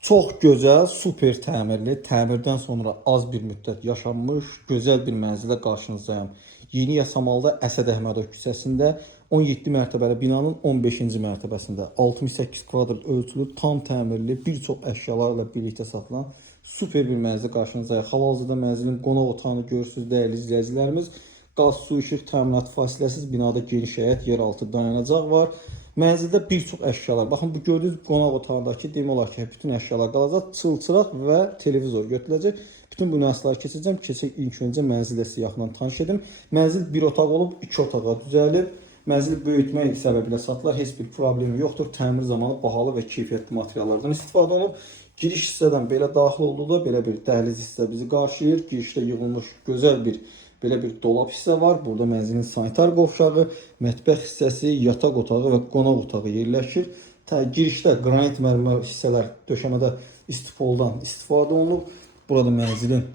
Çox gözəl, super təmirli, təmirdən sonra az bir müddət yaşanmış, gözəl bir mənzilə qarşınızdayım. Yeni Yasamalda Əsəd Əhmədov küçəsində 17 mərtəbəli binanın 15-ci mərtəbəsində 68 kvadrat ölçülü, tam təmirli, bir çox əşyalarla birlikdə satılan super bir mənzilə qarşınızdayım. Hal-hazırda mənzilin qonaq otağını görürsünüz dəyərli izləyicilərimiz. Qaz, su, işıq təminatı fasiləsiz, binada geniş həyət, yeraltı dayanacaq var. Mənzildə bir çox əşyalar. Baxın, bu gördüyünüz qonaq otağındakı demək olar ki, bütün əşyalar qalacaq. Çılçıraq və televizor götürüləcək. Bütün bu nüansları keçəcəm. Keçək ilk öncə mənzillə sizə yaxından tanış edim. Mənzil bir otaq olub, 2 otağa düzəlib. Mənzili böyütmək səbəbilə satılar. Heç bir problemi yoxdur. Təmir zamanı bahalı və keyfiyyətli materiallardan istifadə olunub. Giriş hissədən belə daxil olduqda belə bir dəhliz hissə bizi qarşılayır. Girişdə yığılmış gözəl bir belə bir dolap hissə var. Burada mənzilin sanitar qovşağı, mətbəx hissəsi, yataq otağı və qonaq otağı yerləşir. Girişdə qranit mərmər hissələr döşəmədə istifoldan istifadə olunub. Burada mənzilin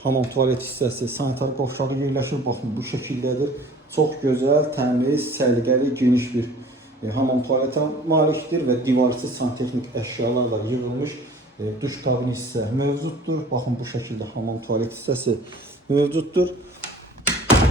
hamam tualet hissəsi, sanitar qovşağı yerləşir. Baxın, bu şəkildədir. Çox gözəl, təmiz, səliqəli, geniş bir hamam tualetə malikdir və divarsız santexnik əşyalarla yığılmış duş kabini hissə mövcuddur. Baxın, bu şəkildə hamam tualet hissəsi mövcuddur.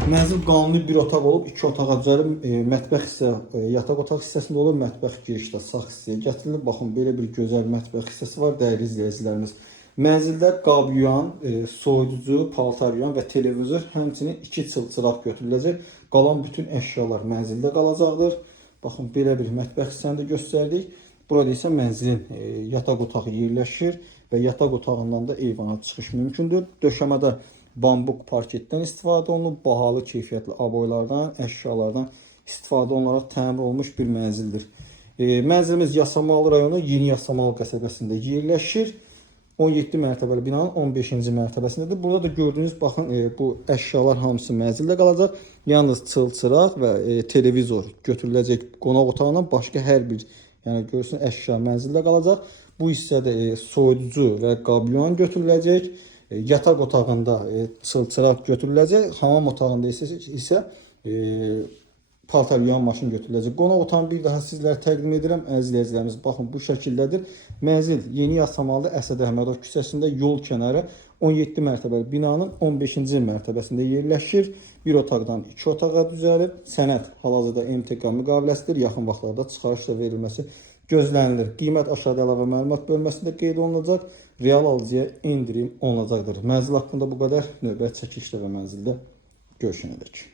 Mənzil qanuni bir otaq olub, 2 otağa düzəlib, mətbəx hissə, yataq otaq hissəsində olub, mətbəx girişdə sağ hissəyə gətirilib. Baxın, belə bir gözəl mətbəx hissəsi var, dəyərli izləyicilərimiz. Mənzildə qab yuyan, soyuducu, paltar yuyan və televizor, həmçinin 2 çılçıraq götürüləcək. Qalan bütün əşyalar mənzildə qalacaqdır. Baxın, belə bir mətbəx hissəni də göstərdik. Burada isə mənzilin yataq otağı yerləşir və yataq otağından da eyvana çıxış mümkündür. Döşəmədə bambuk parketdən istifadə olunub, bahalı keyfiyyətli aboylardan, əşyalardan istifadə olunaraq təmir olmuş bir mənzildir. Mənzilimiz Yasamal rayonu Yeni Yasamal qəsəbəsində yerləşir. 17 mərtəbəli binanın 15-ci mərtəbəsindədir. Burada da gördüyünüz, baxın, bu əşyalar hamısı mənzildə qalacaq. Yalnız çılçıraq və televizor götürüləcək qonaq otağından başqa hər bir, yəni görürsünüz, əşya mənzildə qalacaq. Bu hissədə soyuducu və qabyon götürüləcək. Yataq otağında çılçıraq götürüləcək. Hamam otağında isə paltar yuyan maşın götürüləcək. Qonaq otağını bir daha sizlərə təqdim edirəm. Əziz izləyicilərimiz, baxın, bu şəkildədir. Mənzil Yeni Yasamalda Əsəd Əhmədov küçəsində yol kənarı 17 mərtəbəli binanın 15-ci mərtəbəsində yerləşir. Bir otaqdan 2 otağa düzəlib. Sənəd hal-hazırda MTK müqaviləsidir. Yaxın vaxtlarda çıxarışla verilməsi gözlənilir. Qiymət aşağıda əlavə məlumat bölməsində qeyd olunacaq. Real alıcıya endirim olunacaqdır. Mənzil haqqında bu qədər. Növbəti çəkilişdə və mənzildə görüşənədək.